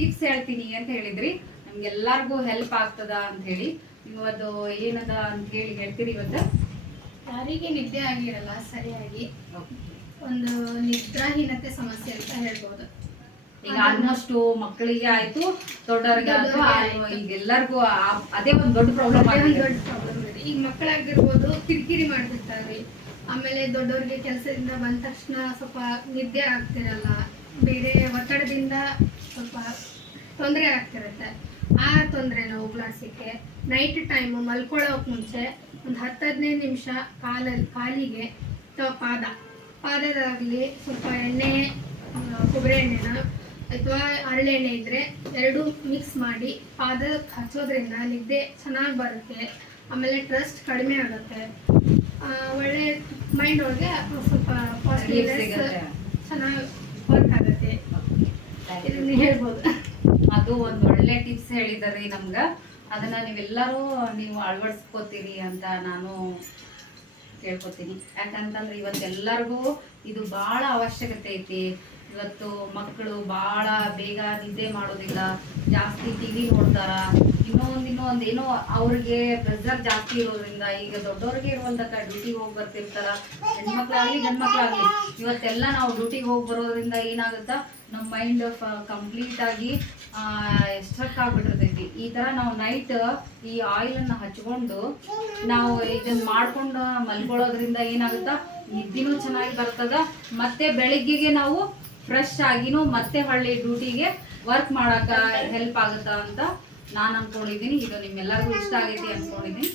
Tips ಹೇಳ್ತೀನಿ ಅಂತ ಹೇಳಿದ್ರಿ. ನಮ್ಗೆಲ್ಲರಿಗೂ ಹೆಲ್ಪ್ ಆಗ್ತದ ಅಂತ ಹೇಳಿ ನೀವು ಅದು ಏನದ ಅಂತ ಹೇಳಿ ಹೇಳ್ತೀರಿ ಇವತ್ತು? ಯಾರಿಗೆ ನಿದ್ದೆ ಆಗಿರಲ್ಲ ಸರಿಯಾಗಿ, ಒಂದು ನಿದ್ರಾಹೀನತೆ ಸಮಸ್ಯೆ ಅಂತ ಹೇಳ್ಬೋದು. ಈಗ ಆಲ್ಮೋಸ್ಟ್ ಮಕ್ಕಳಿಗೆ ಆಯ್ತು, ದೊಡ್ಡವ್ರಿಗೆ ಈಗ ಎಲ್ಲರಿಗೂ ಅದೇ ಒಂದು ದೊಡ್ಡ ಪ್ರಾಬ್ಲಮ್ ಇದೆ. ಈಗ ಮಕ್ಕಳಾಗಿರ್ಬೋದು ಕಿರಿಕಿರಿ ಮಾಡ್ಬಿಡ್ತಾರೆ. ಆಮೇಲೆ ದೊಡ್ಡವ್ರಿಗೆ ಕೆಲಸದಿಂದ ಬಂದ ತಕ್ಷಣ ಸ್ವಲ್ಪ ನಿದ್ದೆ ಆಗ್ತಿರಲ್ಲ, ಬೇರೆ ಒತ್ತಡದಿಂದ ಸ್ವಲ್ಪ ತೊಂದರೆ ಆಗ್ತಿರುತ್ತೆ. ಆ ತೊಂದರೆನ ಹೋಗ್ಲಾಡ್ಸಕ್ಕೆ ನೈಟ್ ಟೈಮು ಮಲ್ಕೊಳ್ಳೋಕೆ ಮುಂಚೆ ಒಂದು 10-15 ನಿಮಿಷ ಕಾಲಿಗೆ ಅಥವಾ ಪಾದದಾಗಲಿ ಸ್ವಲ್ಪ ಎಣ್ಣೆ, ಕೊಬ್ಬರಿ ಎಣ್ಣೆನ ಅಥವಾ ಹರಳೆಣ್ಣೆ ಇದ್ದರೆ ಎರಡೂ ಮಿಕ್ಸ್ ಮಾಡಿ ಪಾದಕ್ಕೆ ಹಚ್ಚೋದ್ರಿಂದ ನಿದ್ದೆ ಚೆನ್ನಾಗಿ ಬರುತ್ತೆ. ಆಮೇಲೆ ಟ್ರಸ್ಟ್ ಕಡಿಮೆ ಆಗುತ್ತೆ, ಒಳ್ಳೆ ಮೈಂಡ್ ಒಳಗೆ ಸ್ವಲ್ಪ ಪಾಸಿಟಿವ್ನೆಸ್ ಚೆನ್ನಾಗಿ ವರ್ಕ್ ಆಗುತ್ತೆ ಇದನ್ನ ಹೇಳ್ಬೋದು. ಅದು ಒಂದು ಒಳ್ಳೆ ಟಿಪ್ಸ್ ಹೇಳಿದಾರೆ ನಮ್ಗ. ಅದನ್ನ ನೀವೆಲ್ಲರೂ ನೀವು ಅಳವಡಿಸ್ಕೋತೀರಿ ಅಂತ ನಾನು ಕೇಳ್ಕೊತೀನಿ. ಯಾಕಂತಂದ್ರೆ ಇವತ್ತೆಲ್ಲರಿಗೂ ಇದು ಬಹಳ ಅವಶ್ಯಕತೆ ಐತಿ. ಇವತ್ತು ಮಕ್ಕಳು ಬಹಳ ಬೇಗ ನಿದ್ದೆ ಮಾಡೋದಿಲ್ಲ, ಜಾಸ್ತಿ ಟಿವಿ ನೋಡ್ತಾರ. ಇನ್ನೊಂದು ಏನೋ ಅವ್ರಿಗೆ ಪ್ರೆಷರ್ ಜಾಸ್ತಿ ಇರೋದ್ರಿಂದ ಈಗ ದೊಡ್ಡವ್ರಿಗೆ ಇರುವಂತ ಡ್ಯೂಟಿಗೆ ಹೋಗಿ ಬರ್ತಿರ್ತಾರ, ಹೆಣ್ಮಕ್ಳಾಗ್ಲಿ ಗಂಡ್ಮಕ್ಳಾಗ್ಲಿ. ಇವತ್ತೆಲ್ಲ ನಾವು ಡ್ಯೂಟಿಗೆ ಹೋಗಿ ಬರೋದ್ರಿಂದ ಏನಾಗುತ್ತಾ, ನಮ್ಮ ಮೈಂಡ್ ಕಂಪ್ಲೀಟ್ ಆಗಿ ಸ್ಟ್ರಕ್ ಆಗ್ಬಿಟ್ಟಿರ್ತೈತಿ. ಈ ತರ ನಾವು ನೈಟ್ ಈ ಆಯಿಲ್ ಅನ್ನ ಹಚ್ಕೊಂಡು ನಾವು ಇದನ್ನ ಮಾಡ್ಕೊಂಡು ಮಲ್ಕೊಳ್ಳೋದ್ರಿಂದ ಏನಾಗುತ್ತಾ, ನಿದ್ದಿನೂ ಚೆನ್ನಾಗಿ ಬರ್ತದ, ಮತ್ತೆ ಬೆಳಿಗ್ಗೆಗೆ ನಾವು ಫ್ರೆಶ್ ಆಗಿನೂ ಮತ್ತೆ ಹೊಳ್ಳಿ ಡ್ಯೂಟಿಗೆ ವರ್ಕ್ ಮಾಡಕ ಹೆಲ್ಪ್ ಆಗುತ್ತಾ ಅಂತ ನಾನು ಅನ್ಕೊಂಡಿದ್ದೀನಿ. ಇದು ನಿಮ್ಮೆಲ್ಲರಿಗೂ ಇಷ್ಟ ಆಗೈತಿ ಅನ್ಕೊಂಡಿದ್ದೀನಿ.